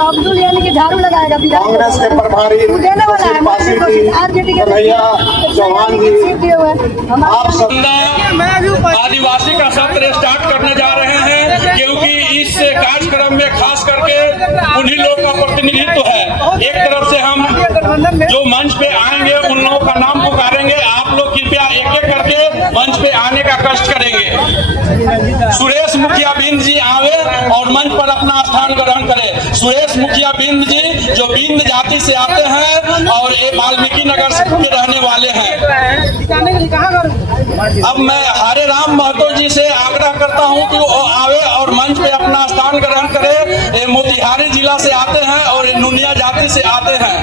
अब्दुल यानी कि झाड़ू लगाएगा कांग्रेस के प्रभारी कन्हैया चौहान जी, आप सब आदिवासी का सत्र स्टार्ट करने जा रहे हैं, क्योंकि इस कार्यक्रम में खास करके उन्हीं लोग का प्रतिनिधित्व है। एक तरफ से हम जो मंच पे आएंगे उन लोगों का नाम पुकारेंगे, आप लोग कृपया एक एक करके मंच पे आने का कष्ट करेंगे। सुरेश मुखिया बिंद जी आवे और मंच पर अपना स्थान ग्रहण करें। सुरेश मुखिया बिंद जी जो बिंद जाति से आते हैं और ये वाल्मीकि नगर के रहने वाले हैं। अब मैं हरे राम महतो जी से आग्रह करता हूं कि वो आवे और मंच पे अपना स्थान ग्रहण करे। ये मोतिहारी जिला से आते हैं और ये नुनिया जाति से आते हैं।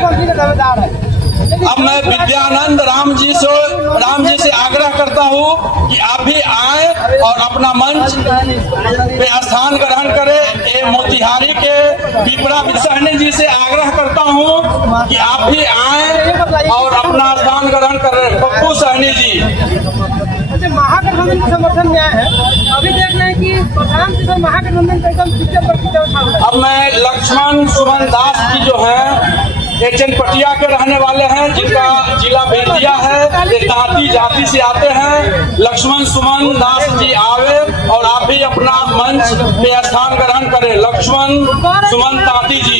अब मैं विद्यानंद राम जी से आग्रह करता हूं कि आप भी आए और अपना मंच पे स्थान ग्रहण करें। ये मोतिहारी के पिपरा सहनी जी से आग्रह करता हूं कि आप भी आए और अपना स्थान ग्रहण करें। पप्पू सहनी जी महागठबंधन के समर्थन में आए हैं, अभी देख रहे हैं कि प्रधान जी महागठबंधन का एकदम पीछे पर। अब मैं लक्ष्मण सुमन दास जी जो है ये चनपटिया के रहने वाले हैं, जिनका जिला बेतिया है, ये तांती जाति से आते हैं। लक्ष्मण सुमन दास जी आवे और आप भी अपना मंच पे स्थान ग्रहण करें। लक्ष्मण सुमन तांती जी।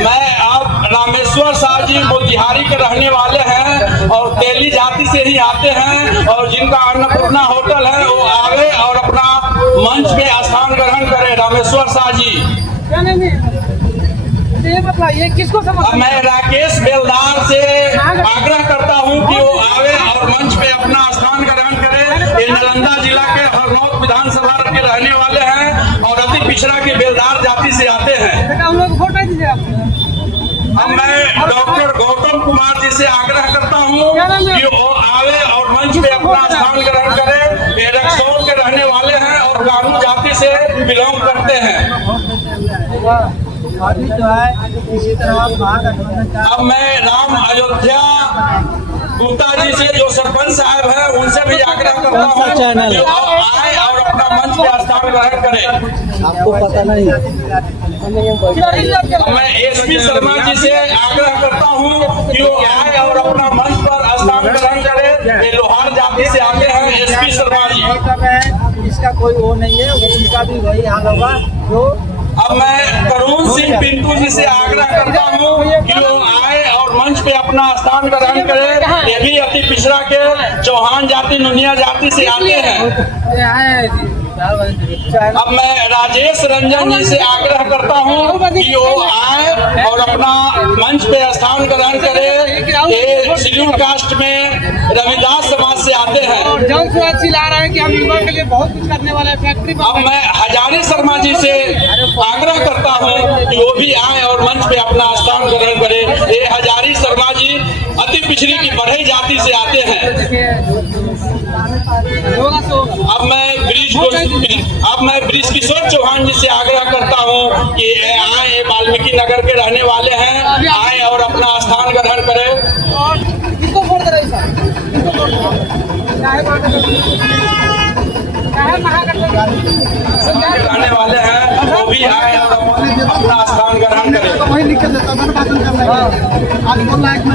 मैं आप रामेश्वर शाह जी मोतिहारी के रहने वाले हैं और तेली जाति से ही आते हैं और जिनका अन्नपूर्णा होटल है, वो आवे और अपना मंच पे स्थान ग्रहण करें। रामेश्वर शाह जी। किसको मैं राकेश बेलदार से आग्रह करता हूं कि वो आवे और मंच पे अपना स्थान ग्रहण करें। ये नालंदा जिला के हरनौत विधानसभा के रहने वाले हैं और अति पिछड़ा के बेलदार जाति से आते हैं। हम लोग वोट दीजिए। अब मैं डॉक्टर गौतम कुमार जी से आग्रह करता हूं कि वो आवे और मंच पे अपना स्थान ग्रहण करें। ये रक्सौल के रहने वाले हैं और गारू जाति से बिलोंग करते हैं। अभी जो है इसी तरह अब मैं राम अयोध्या गुप्ता जी से जो सरपंच साहब हैं उनसे भी आग्रह करता हूँ कि आए और अपना मंच पे स्थान ग्रहण करें। आपको पता नहीं। मैं एसपी शर्मा जी से आग्रह करता हूँ कि वो आए और अपना मंच पर स्थान ग्रहण करें। ये लोहार जाति से आते हैं एसपी शर्मा जी। इसका कोई वो नहीं है, उनका भी वही हाल होगा जो। अब मैं करुण सिंह पिंटू जी से आग्रह करता हूँ कि वो आए और मंच पे अपना स्थान ग्रहण करें। ये भी अति पिछड़ा के चौहान जाति नुनिया जाति से आते हैं। अब मैं राजेश रंजन जी से आग्रह करता हूँ कि वो आए और अपना मंच पे स्थान ग्रहण करें। ये शेड्यूल कास्ट में रविदास समाज से आते हैं। और जन सुरक्षा चिल्ला रहे हैं कि हम युवा के लिए बहुत कुछ करने वाले हैं फैक्ट्री। अब मैं हजारी शर्मा जी से आग्रह करता हूं कि वो भी आए और मंच पे अपना स्थान ग्रहण करें। ये हजारी शर्मा जी अति पिछड़ी की बढ़ई जाति से आते हैं। अब मैं ब्रिज किशोर चौहान जी से आग्रह करता हूं कि आए, वाल्मीकि नगर के रहने वाले हैं, आए और अपना स्थान ग्रहण करें। किसको वोट दे रहे हैं रहने वाले हैं वो भी आए और अपना स्थान ग्रहण करें। वही लिख के देता मैंने भाषण करना है। आज बोल रहा है कि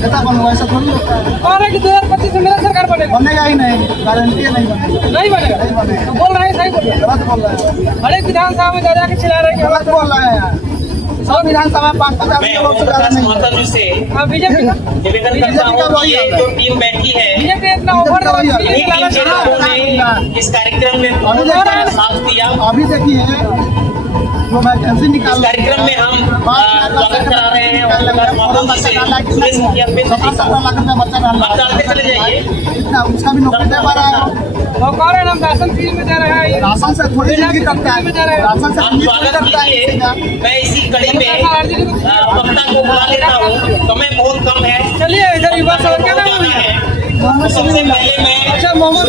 नेता बनूंगा, ऐसा थोड़ी होता है। और 2025 में मेरा सरकार बनेगा ही नहीं, गारंटी नहीं बनेगा। नहीं बनेगा तो बोल रहे हैं, सही बोल रहे हैं, गलत बोल रहे हैं। हर एक विधानसभा में जा के चिल्ला रहे हैं, गलत बोल रहे हैं। सब विधानसभा 5-50 लोग से बीजेपी निवेदन करता हूँ कि ये जो टीम बैठी है इस कार्यक्रम में साथ दिया। अभी देखिए जो वैकेंसी निकाल इस कार्यक्रम में हम स्वागत करा रहे हैं चले जाइए। उसका भी नौकरी दे पा रहा है। हम राशन फ्री में दे रहे हैं। राशन से थोड़ी जिंदगी करता है, राशन से आप स्वागत कीजिए। मैं इसी कड़ी में वक्ता को बुला लेता हूँ, समय बहुत कम है। चलिए इधर युवा सदन क्या नाम है। सबसे पहले मैं अच्छा मोहम्मद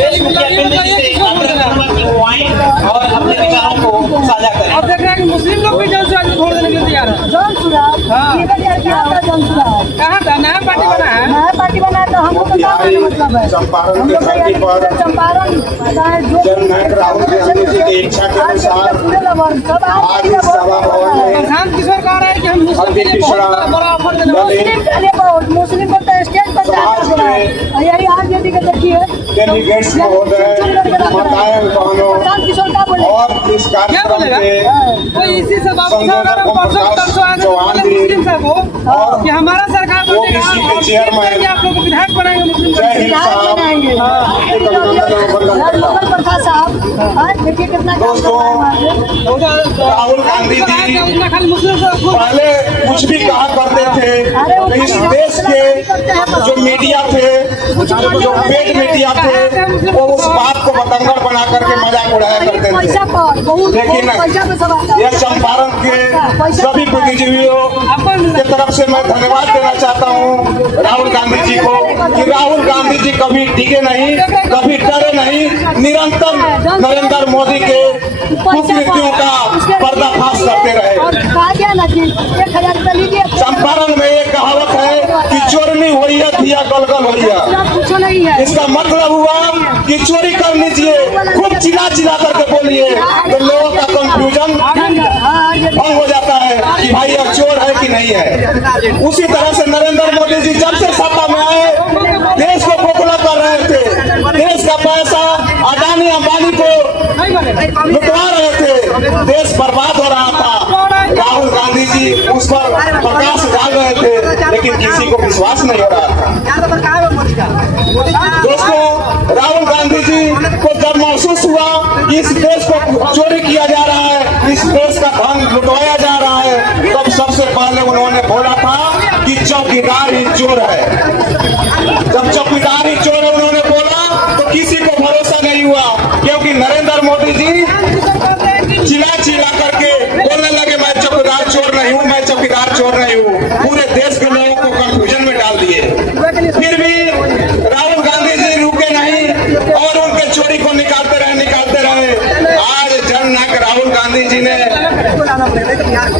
और अपने विचारों को साझा करें। अब देख रहे हैं कि मुस्लिम लोग भी जन सुराज को छोड़ देने के लिए तैयार है। जन सुराज हाँ। किधर जाके आता है जन सुराज? कहाँ था नया पार्टी बना है? नया पार्टी बना है तो हमको तो क्या मतलब है? चंपारण हम के लोग धरती पर चंपारण चाहे जो जननायक राहुल गांधी जी की इच्छा के अनुसार पूरे लगभग सब आज इस सभा भवन में प्रशांत किशोर कह रहे हैं कि हम मुस्लिम के लिए बहुत बड़ा ऑफर देने वाले हैं। मुस्लिम के लिए बहुत मुस्लिम को तो स्टेज पर समाज जाना है। यही आज यदि के देखिए डेलीगेट्स महोदय, माताएं, बहनों प्रशांत किशोर का बोले और इस क्या कार्यक्रम बोलेगा? के तो इसी से बाबू साहब अगर परसों तरसों आगे बोले मुस्लिम साहब को कि हमारा सरकार बनेगा ओबीसी के और चेयरमैन आप लोग को विधायक बनाएंगे मुस्लिम जय हिंद साहब बनाएंगे एक अभिनंदन लोकल प्रसाद साहब आज देखिए कितना काम दोस्तों, कर रहे हैं। राहुल गांधी जी उसमें खाली मुस्लिम से खूब पहले कुछ भी कहा करते थे तो इस देश के जो मीडिया थे, जो पेड मीडिया थे, वो उस बात को बतंगड़ बना करके मजाक उड़ाया करते पैसा थे। पर बहुत लेकिन पैसा पे सब आता है। यह चंपारण के सभी बुद्धिजीवियों की तरफ से मैं धन्यवाद देना चाहता हूँ राहुल गांधी जी को कि राहुल गांधी जी कभी टिके नहीं, कभी डरे नहीं, निरंतर नरेंद्र मोदी के कुकृत्यों का पर्दाफाश करते रहे। और कहा गया ना कि 1000 रुपया लीजिए चंपारण में एक कहावत है कि चोरनी हुई है थिया गलगल हुई है। कुछ नहीं है। इसका मतलब हुआ कि चोरी कर लीजिए, खूब चिल्ला चिल्ला करके बोलिए तो लोगों का कंफ्यूजन भंग हो जाता है कि भाई यह चोर है कि नहीं है। उसी तरह से नरेंद्र मोदी जी जब से सत्ता में आए देश को खोखला कर रहे थे, देश का पैसा अडानी अंबानी को लुटवा रहे थे, देश बर्बाद हो रहा था। राहुल गांधी जी उस पर प्रकाश डाल रहे थे लेकिन किसी को विश्वास नहीं हो रहा था। दोस्तों, राहुल गांधी जी को जब महसूस हुआ कि इस देश को चोरी किया जा रहा है, इस देश का धन लुटवाया जा रहा है, तब सबसे पहले उन्होंने बोला था कि चौकीदार ही चोर है। जब चौकीदार ही चोर है उन्होंने बोला तो किसी को भरोसा नहीं हुआ, क्योंकि नरेंद्र मोदी जी चिल्ला चिल्ला करके बोलने लगे मैं चौकीदार चोर नहीं हूँ, मैं चौकीदार चोर नहीं हूँ। पूरे देश के लोगों को कंफ्यूजन में डाल दिए। फिर भी राहुल गांधी जी रुके नहीं और उनके चोरी को निकालते रहे। आज जननायक राहुल गांधी जी ने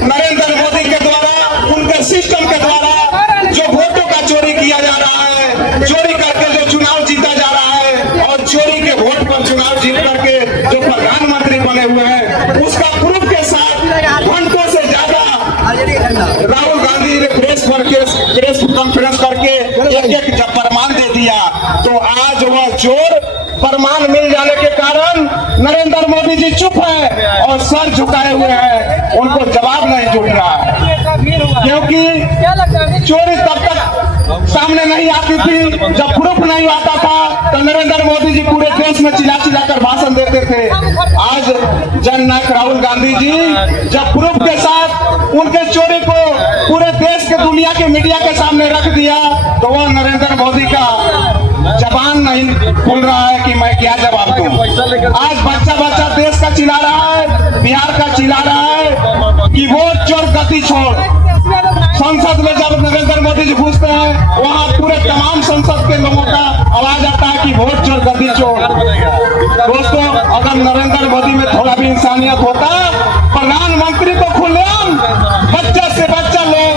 नरेंद्र मोदी के द्वारा, उनके सिस्टम के द्वारा जो वोटों का चोरी किया जा रहा है, चोरी करके जो चुनाव जीता जा रहा है और चोरी के वोट पर चुनाव जीत करके जो प्रधानमंत्री बने हुए हैं, उसका प्रूफ के साथ घंटों से ज्यादा राहुल गांधी ने प्रेस कॉन्फ्रेंस करके एक जब प्रमाण दे दिया। तो आज वह चोर प्रमाण मिल जाने के कारण नरेंद्र मोदी जी चुप है और सर झुकाए हुए हैं, उनको जवाब नहीं जुट रहा है। क्योंकि चोरी तब तक सामने नहीं आती थी जब प्रूफ नहीं आता था, तो नरेंद्र मोदी जी पूरे देश में चिल्ला चिल्ला कर भाषण देते थे। आज जननायक राहुल गांधी जी जब प्रूफ के साथ उनके चोरी को पूरे देश के दुनिया के मीडिया के सामने रख दिया, तो वह नरेंद्र मोदी का जबान नहीं खुल रहा है कि मैं क्या जवाब दूं। आज बच्चा बच्चा देश का चिल्ला रहा है, बिहार का चिल्ला रहा है कि वोट चोर गति छोड़। संसद में जब नरेंद्र मोदी जी घुसते हैं वहाँ पूरे तमाम संसद के लोगों का आवाज आता है कि वोट चोर गति चोर। दोस्तों, अगर नरेंद्र मोदी में थोड़ा भी इंसानियत होता, प्रधानमंत्री को खुलेआम बच्चा से बच्चा लोग,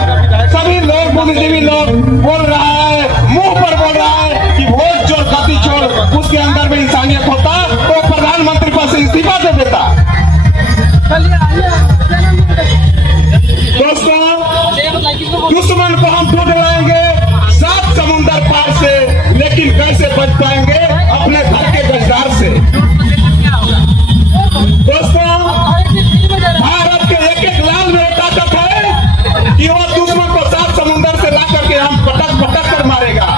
सभी लोग, बुद्धिजीवी लोग बोल रहा है, मुंह पर बोल रहा है कि वोट चोर गति चोर, उसके अंदर में इंसानियत होता तो प्रधानमंत्री पद से इस्तीफा दे देता। दोस्तों, दुश्मन को हम ढूंढ लाएंगे 7 समुंदर पार से, लेकिन कैसे बच पाएंगे अपने घर के गजदार से। दोस्तों, भारत के एक एक लाल में ताकत है कि वो दुश्मन को 7 समुंदर से ला करके हम पटक पटक कर मारेगा।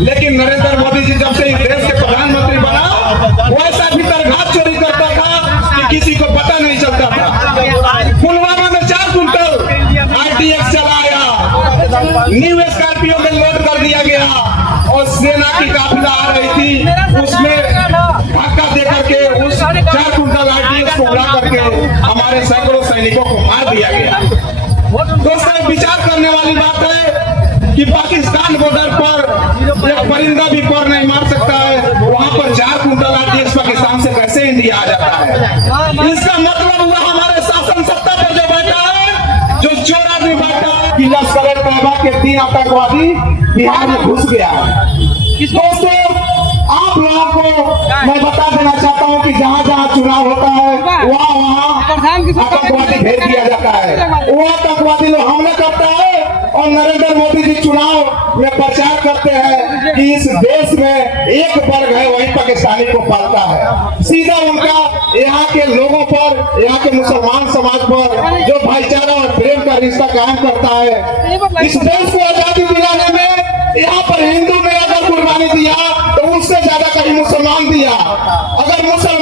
लेकिन नरेंद्र मोदी जी जब से इस देश के प्रधानमंत्री बना, वैसा भीतर घात चोरी करता था कि किसी को पता नहीं चलता था। पुलवामा में 4 कुंटल RTX चलाया, न्यू स्कॉर्पियो में लोड कर दिया गया और सेना की काफिला आ रही थी, उसमें धक्का दे करके उस 4 कुंटल RTX को उड़ा करके हमारे सैकड़ों सैनिकों को मार दिया गया। दोस्तों, विचार करने वाली बात है कि पाकिस्तान बॉर्डर पर एक परिंदा भी पर नहीं मार सकता है, वहां पर 4 कुंटल RTX पाकिस्तान से कैसे इंडिया आ जाता है। इसका मतलब हुआ कि लश्कर तैयबा के 3 आतंकवादी बिहार में घुस गया है। दोस्तों, आप लोगों को मैं बता देना चाहता हूं कि जहां जहां चुनाव होता है वहां आतंकवादी भेज दिया जाता है। वो आतंकवादी लोग हमला करता है और नरेंद्र मोदी जी चुनाव में प्रचार करते हैं कि इस देश में एक वर्ग है वही पाकिस्तानी को पालता है। सीधा उनका यहाँ के लोगों पर, यहाँ के मुसलमान समाज पर जो भाईचारा और प्रेम का रिश्ता कायम करता है। इस देश को आजादी दिलाने में यहाँ पर हिंदू ने अगर कुर्बानी दिया तो उससे ज्यादा कहीं मुसलमान दिया। अगर मुसलमान